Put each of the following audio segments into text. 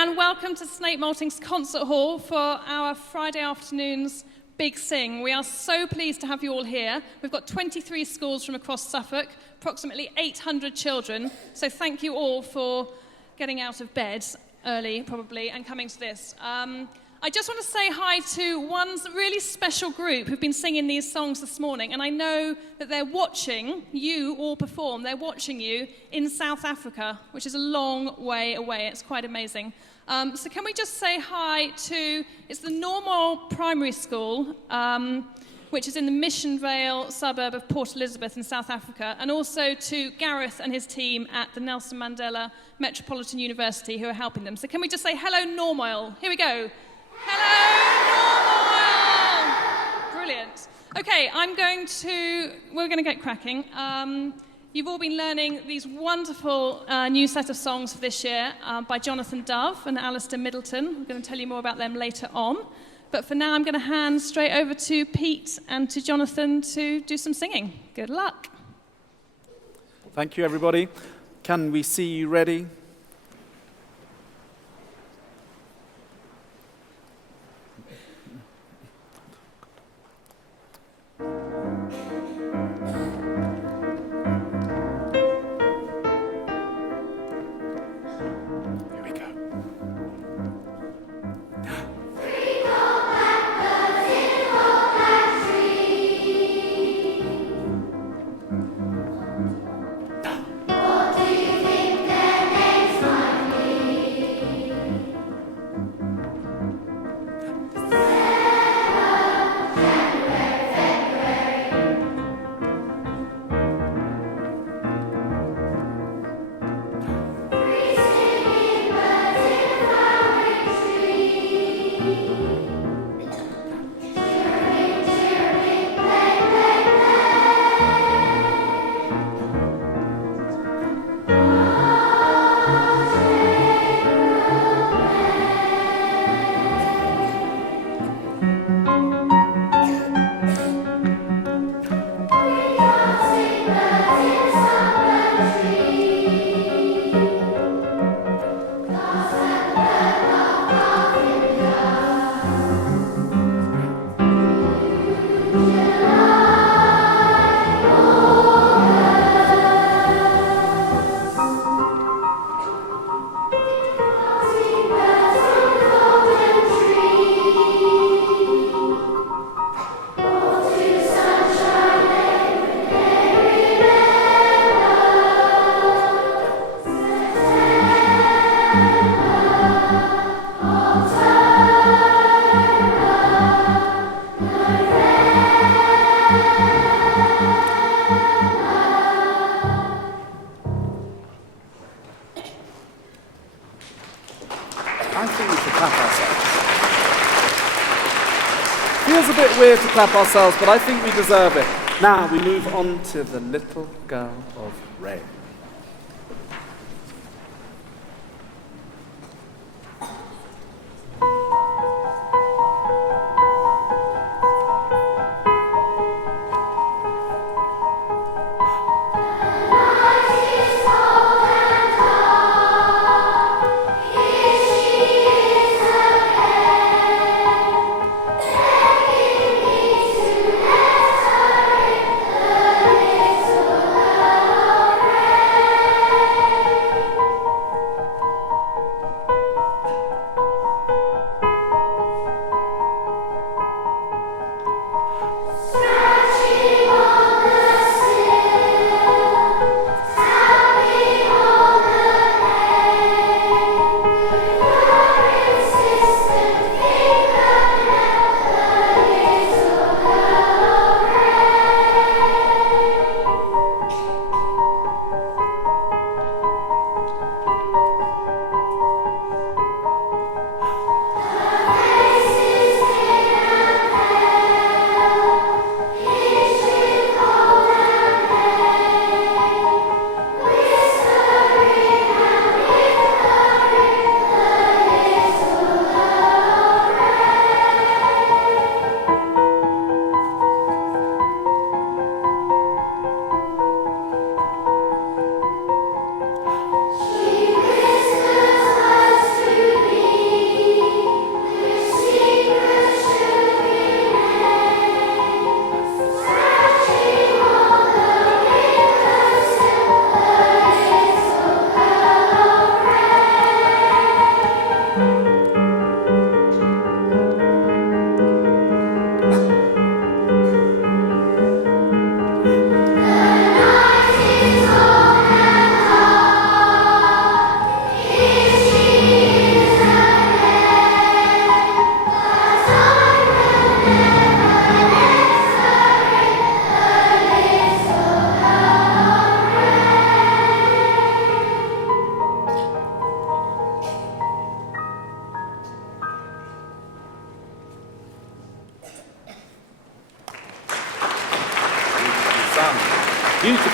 and welcome to Snape Maltings Concert Hall for our Friday afternoon's Big Sing. We are so pleased to have you all here. We've got 23 schools from across Suffolk, approximately 800 children, so thank you all for getting out of bed early, probably, and coming to this. I just want to say hi to one really special group who've been singing these songs this morning, and I know that they're watching you all perform. They're watching you in South Africa, which is a long way away. It's quite amazing. So can we just say hi to, it's the Normal Primary School, which is in the Mission Vale suburb of Port Elizabeth in South Africa, and also to Gareth and his team at the Nelson Mandela Metropolitan University who are helping them. So can we just say hello, Normal? Here we go. Hello, Normal! Brilliant. Okay, we're going to get cracking. You've all been learning these wonderful new set of songs for this year by Jonathan Dove and Alistair Middleton. I'm going to tell you more about them later on. But for now, I'm going to hand straight over to Pete and to Jonathan to do some singing. Good luck. Thank you, everybody. Can we see you ready? Feels a bit weird to clap ourselves, but I think we deserve it. Now we move on to the little girl of rain. Thank you.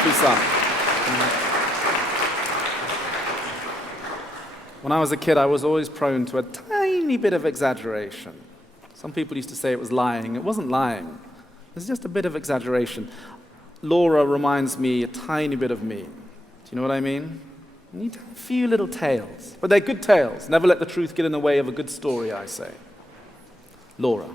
be some. When I was a kid, I was always prone to a tiny bit of exaggeration. Some people used to say it was lying. It wasn't lying. It was just a bit of exaggeration. Laura reminds me a tiny bit of me. Do you know what I mean? You need a few little tales. But they're good tales. Never let the truth get in the way of a good story, I say. Laura.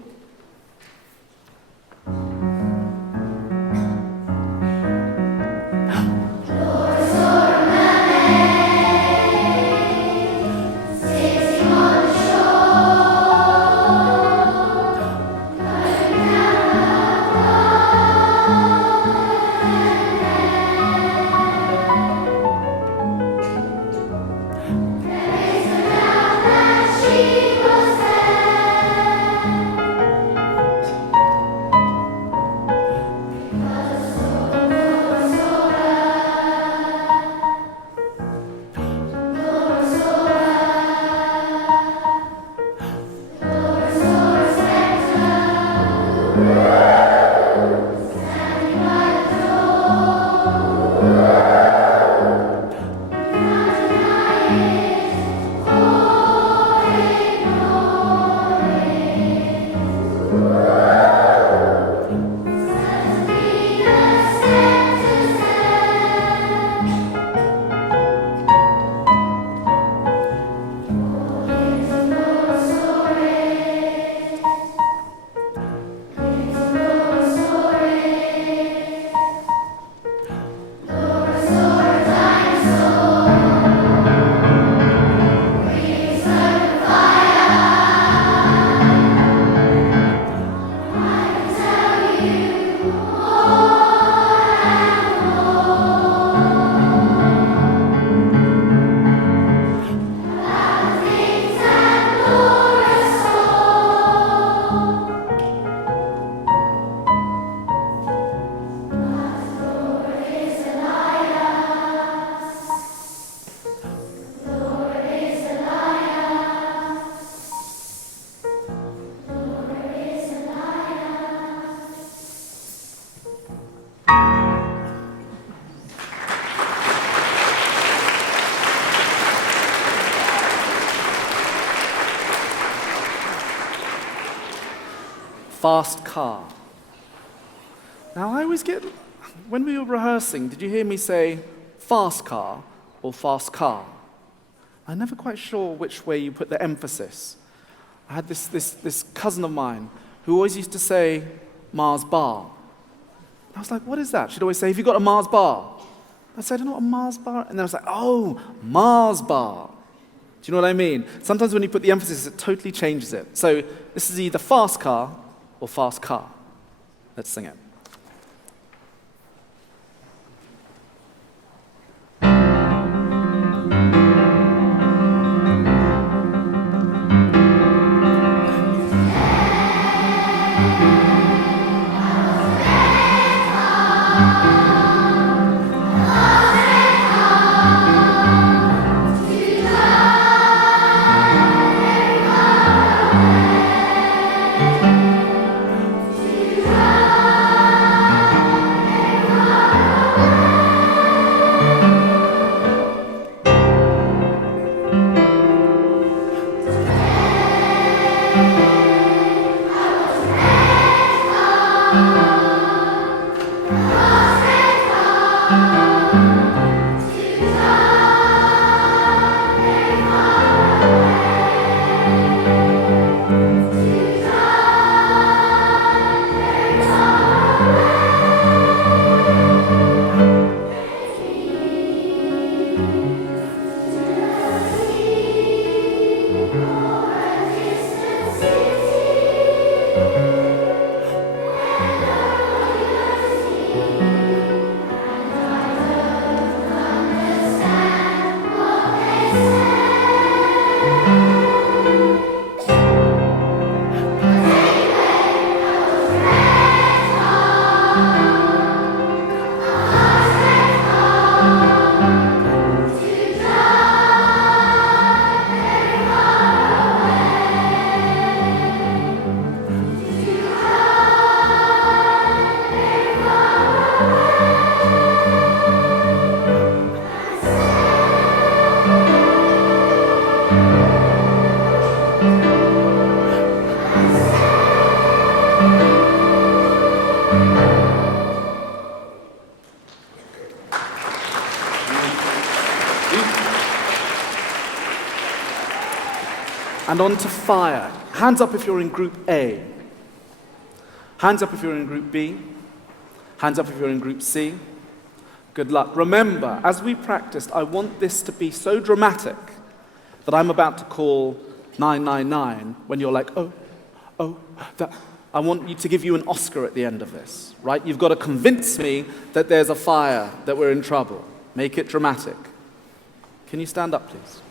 Fast car. Now, I always get, when we were rehearsing, did you hear me say fast car or fast car? I'm never quite sure which way you put the emphasis. I had this cousin of mine who always used to say Mars bar. I was like, what is that? She'd always say, have you got a Mars bar? I said, I don't know what a Mars bar. And then I was like, oh, Mars bar. Do you know what I mean? Sometimes when you put the emphasis, it totally changes it. So this is either fast car or fast car. Let's sing it. Thank you. And on to fire. Hands up if you're in group A. Hands up if you're in group B. Hands up if you're in group C. Good luck. Remember, as we practiced, I want this to be so dramatic that I'm about to call 999 when you're like, oh, that. I want you to give you an Oscar at the end of this, right? You've got to convince me that there's a fire, that we're in trouble. Make it dramatic. Can you stand up, please?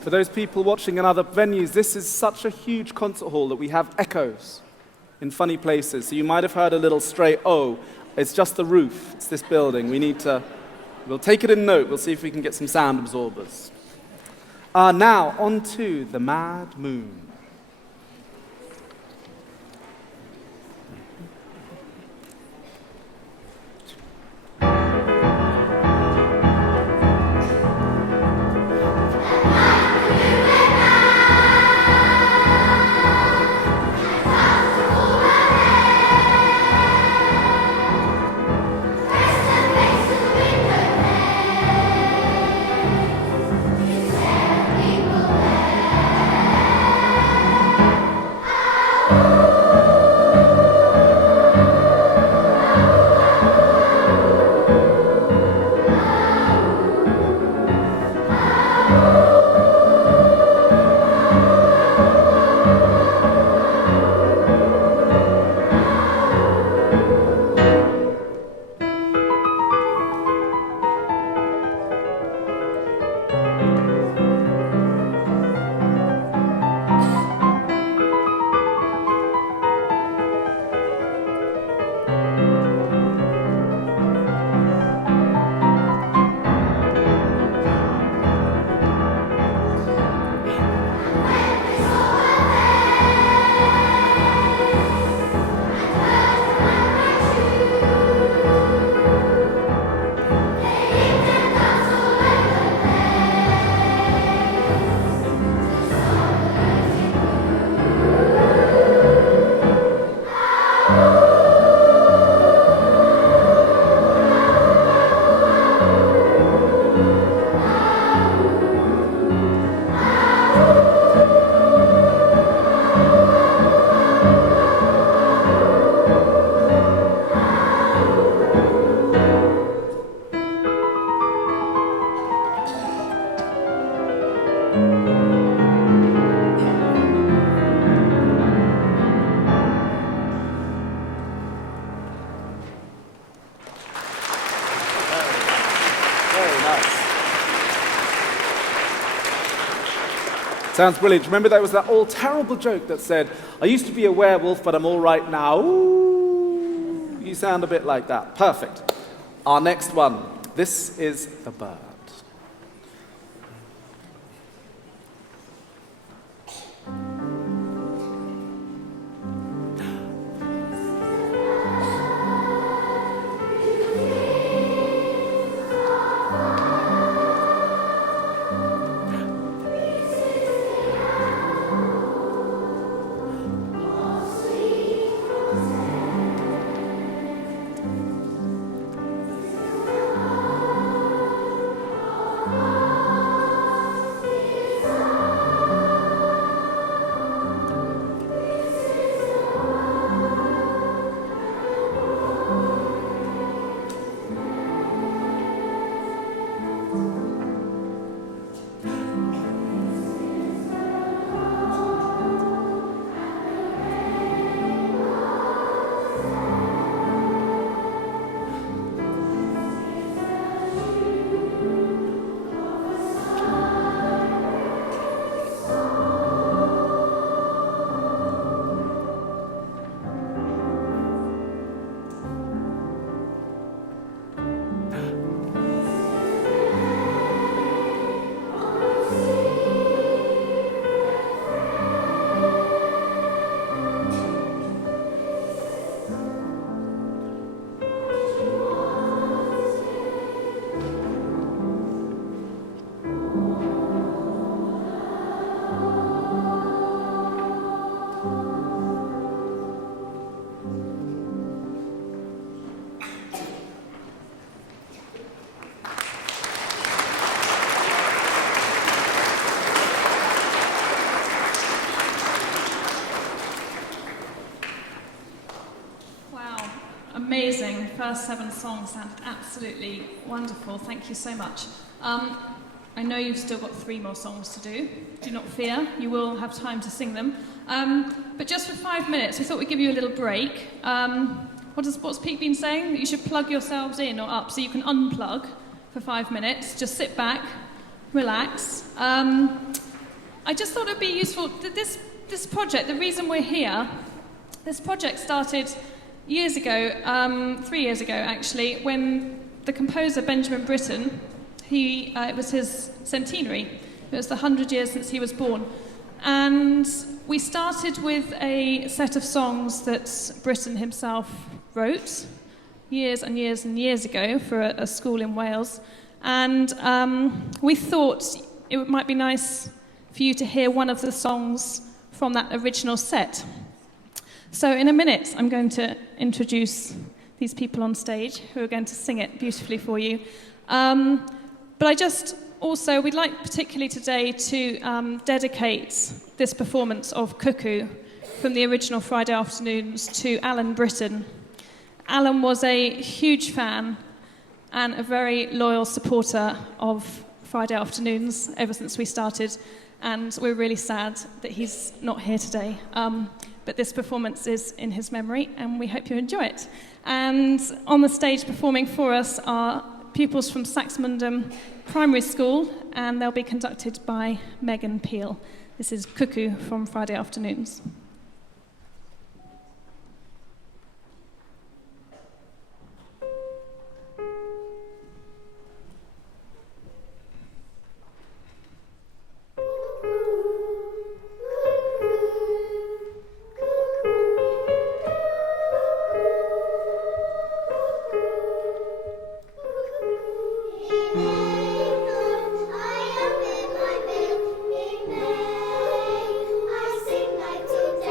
For those people watching in other venues, this is such a huge concert hall that we have echoes in funny places. So you might have heard a little stray, oh, it's just the roof, it's this building. We'll take it in note, we'll see if we can get some sound absorbers. Now, on to the Mad Moon. Nice. Sounds brilliant. Remember there was that old terrible joke that said, I used to be a werewolf, but I'm all right now. Ooh, you sound a bit like that. Perfect. Our next one. This is the bird. Amazing. First 7 songs sound absolutely wonderful. Thank you so much. I know you've still got 3 more songs to do. Do not fear. You will have time to sing them. But just for 5 minutes, we thought we'd give you a little break. What's Pete been saying? That you should plug yourselves in or up so you can unplug for 5 minutes. Just sit back, relax. I just thought it'd be useful. This project, the reason we're here, this project started years ago, 3 years ago actually, when the composer Benjamin Britten, it was his centenary. It was the 100 years since he was born. And we started with a set of songs that Britten himself wrote years and years and years ago for a school in Wales. And we thought it might be nice for you to hear one of the songs from that original set. So in a minute, I'm going to introduce these people on stage who are going to sing it beautifully for you. But we'd like particularly today to dedicate this performance of Cuckoo from the original Friday Afternoons to Alan Britton. Alan was a huge fan and a very loyal supporter of Friday Afternoons ever since we started, and we're really sad that he's not here today. But this performance is in his memory, and we hope you enjoy it. And on the stage performing for us are pupils from Saxmundham Primary School, and they'll be conducted by Megan Peel. This is Cuckoo from Friday Afternoons. I am in my bed in May. I sing like today.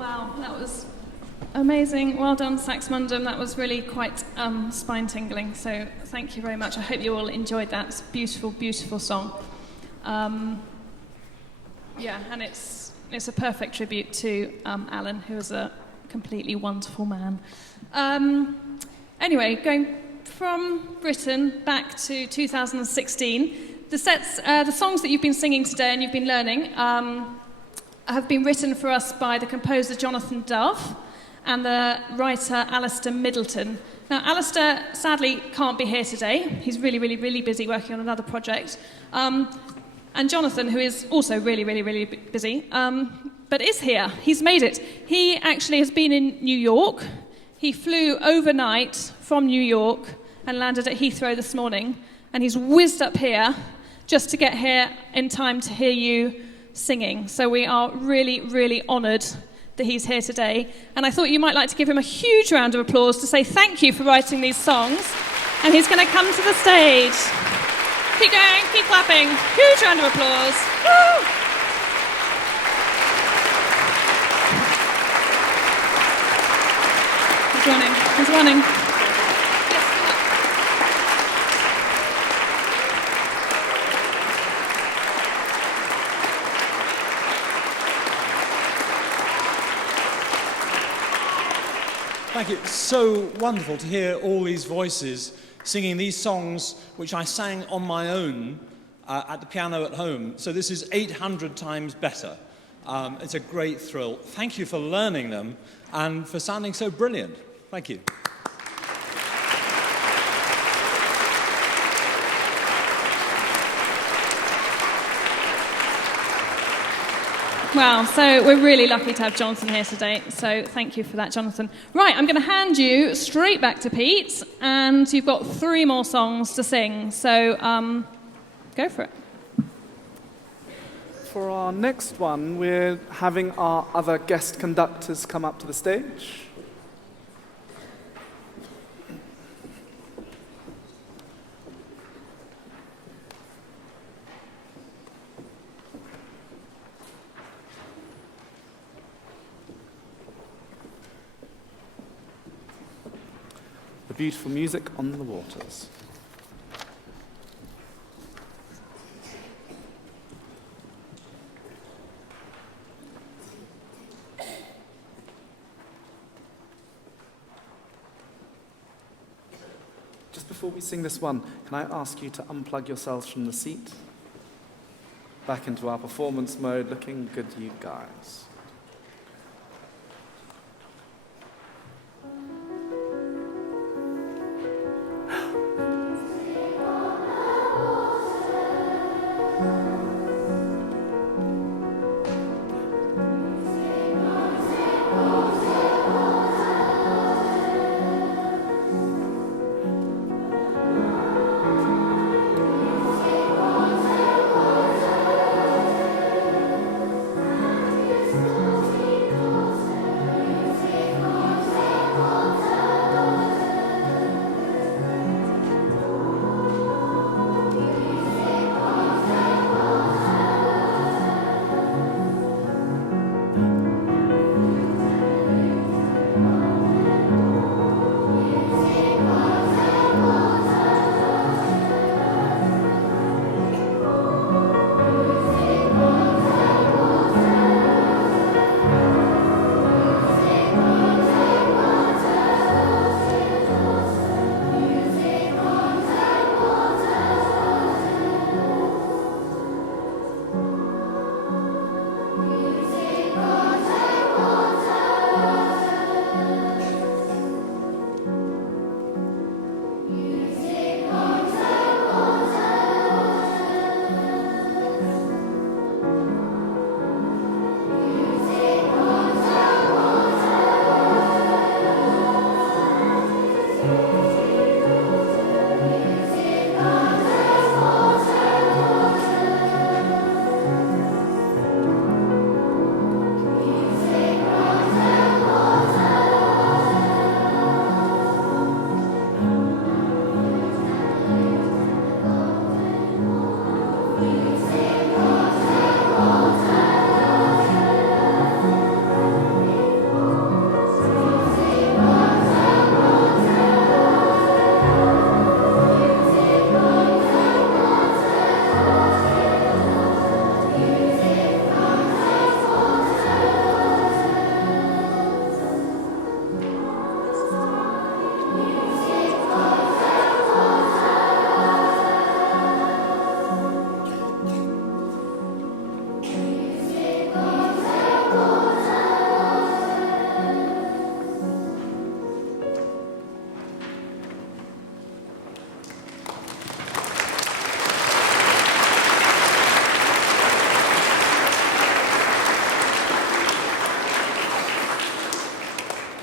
Wow, that was amazing. Well done, Sax Mundum. That was really quite spine-tingling, so thank you very much. I hope you all enjoyed that. It's a beautiful, beautiful song. Yeah, and it's a perfect tribute to Alan, who is a completely wonderful man. Anyway, going from Britain back to 2016, the songs that you've been singing today and you've been learning have been written for us by the composer Jonathan Dove and the writer Alistair Middleton. Now, Alistair sadly can't be here today. He's really, really, really busy working on another project. And Jonathan, who is also really, really, really busy, but is here. He's made it. He actually has been in New York. He flew overnight from New York and landed at Heathrow this morning. And he's whizzed up here just to get here in time to hear you singing. So we are really, really honoured that he's here today. And I thought you might like to give him a huge round of applause to say thank you for writing these songs. And he's going to come to the stage. Keep going, keep clapping. Huge round of applause. Woo! He's running. He's running. Thank you. It's so wonderful to hear all these voices singing these songs which I sang on my own at the piano at home. So this is 800 times better. It's a great thrill. Thank you for learning them and for sounding so brilliant. Thank you. Wow, so we're really lucky to have Jonathan here today, so thank you for that, Jonathan. Right, I'm going to hand you straight back to Pete, and you've got 3 more songs to sing, so go for it. For our next one, we're having our other guest conductors come up to the stage. The beautiful music on the waters. Just before we sing this one, can I ask you to unplug yourselves from the seat? Back into our performance mode, looking good, you guys.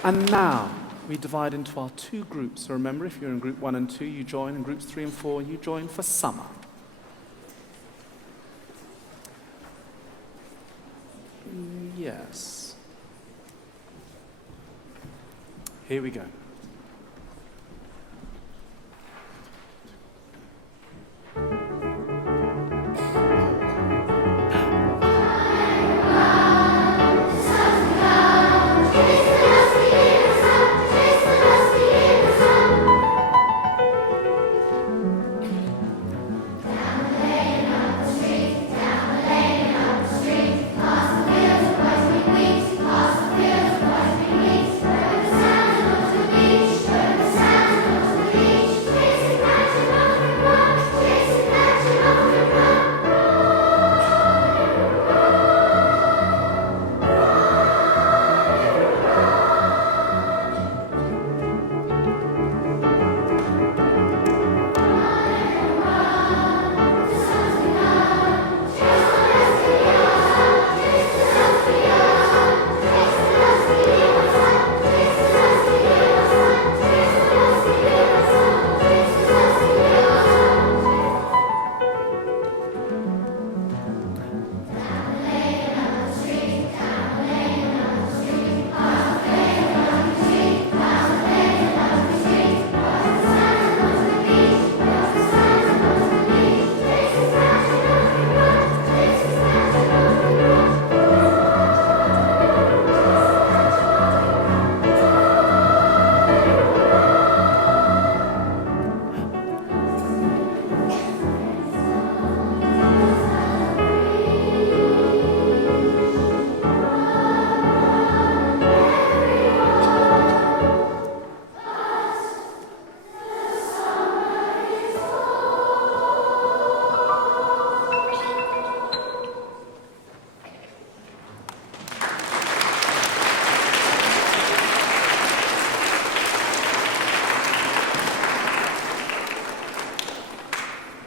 And now we divide into our two groups. So remember, if you're in group 1 and 2, you join. In groups 3 and 4, you join for summer. Yes. Here we go.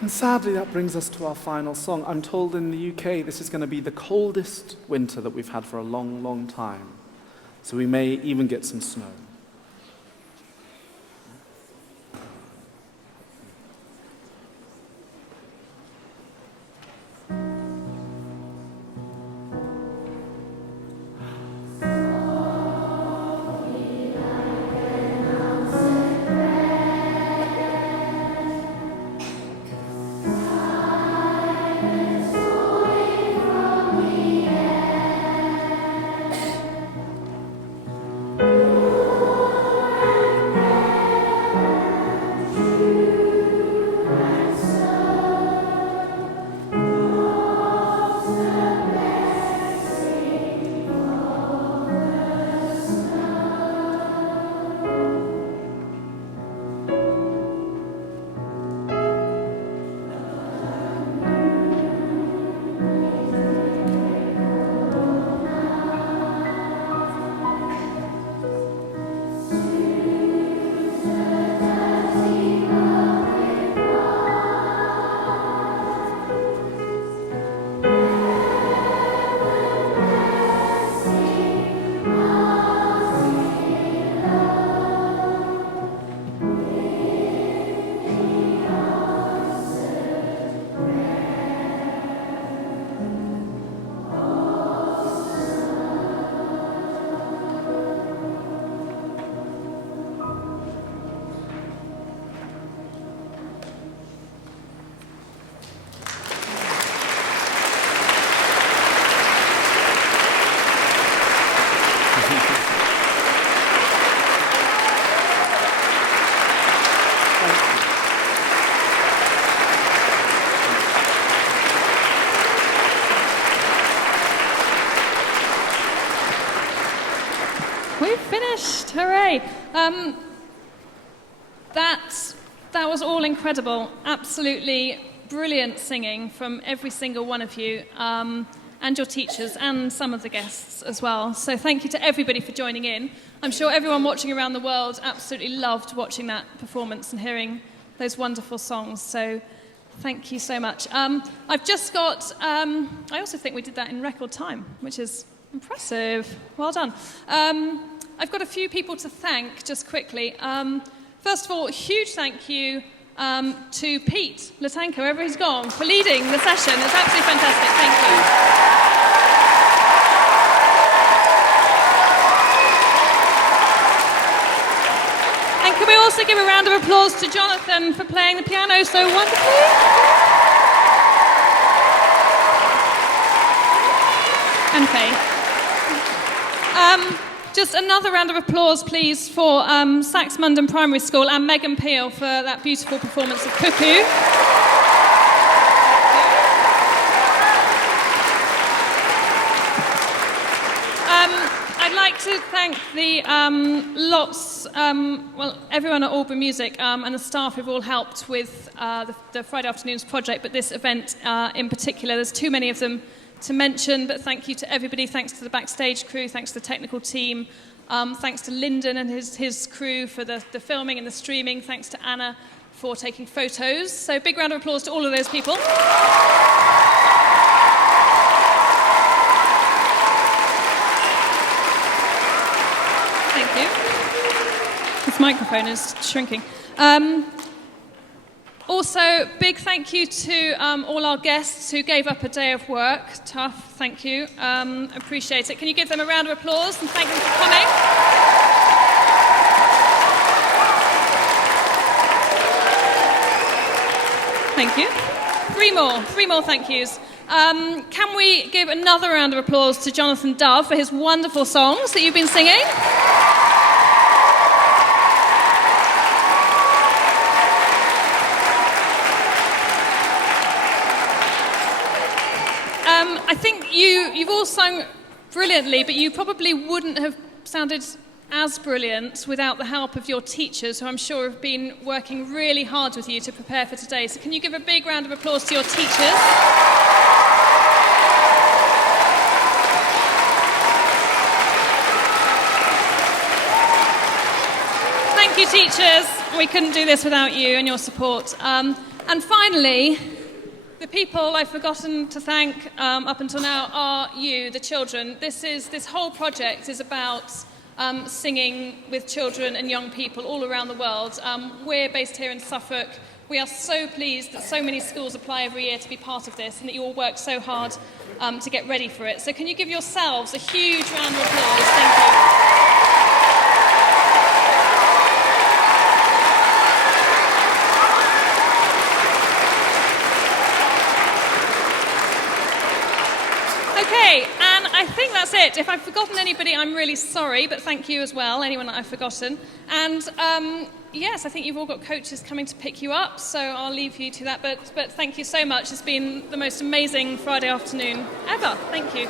And sadly, that brings us to our final song. I'm told in the UK this is going to be the coldest winter that we've had for a long, long time. So we may even get some snow. We've finished, hooray. That was all incredible. Absolutely brilliant singing from every single one of you, and your teachers and some of the guests as well. So thank you to everybody for joining in. I'm sure everyone watching around the world absolutely loved watching that performance and hearing those wonderful songs. So thank you so much. I've just got, I also think we did that in record time, which is impressive. Well done. I've got a few people to thank just quickly. First of all, a huge thank you to Pete Latanko, wherever he's gone, for leading the session. It's absolutely fantastic. Thank you. And can we also give a round of applause to Jonathan for playing the piano so wonderfully? And Faye. Just another round of applause, please, for Saxmundham Primary School and Megan Peel for that beautiful performance of Cuckoo. I'd like to thank the everyone at Albury Music and the staff who've all helped with the Friday Afternoons project, but this event in particular. There's too many of them to mention, but thank you to everybody. Thanks to the backstage crew, thanks to the technical team, thanks to Lyndon and his crew for the filming and the streaming, thanks to Anna for taking photos. So big round of applause to all of those people. Thank you. This microphone is shrinking. Also, big thank you to all our guests who gave up a day of work. Tough, thank you. Appreciate it. Can you give them a round of applause and thank them for coming? Thank you. Three more thank yous. Can we give another round of applause to Jonathan Dove for his wonderful songs that you've been singing? I think you've all sung brilliantly, but you probably wouldn't have sounded as brilliant without the help of your teachers, who I'm sure have been working really hard with you to prepare for today. So can you give a big round of applause to your teachers? Thank you, teachers. We couldn't do this without you and your support. And finally, the people I've forgotten to thank up until now are you, the children. This whole project is about singing with children and young people all around the world. We're based here in Suffolk. We are so pleased that so many schools apply every year to be part of this and that you all work so hard to get ready for it. So can you give yourselves a huge round of applause? Thank you. Okay, and I think that's it. If I've forgotten anybody, I'm really sorry, but thank you as well, anyone that I've forgotten. And yes, I think you've all got coaches coming to pick you up, so I'll leave you to that. But thank you so much. It's been the most amazing Friday afternoon ever. Thank you.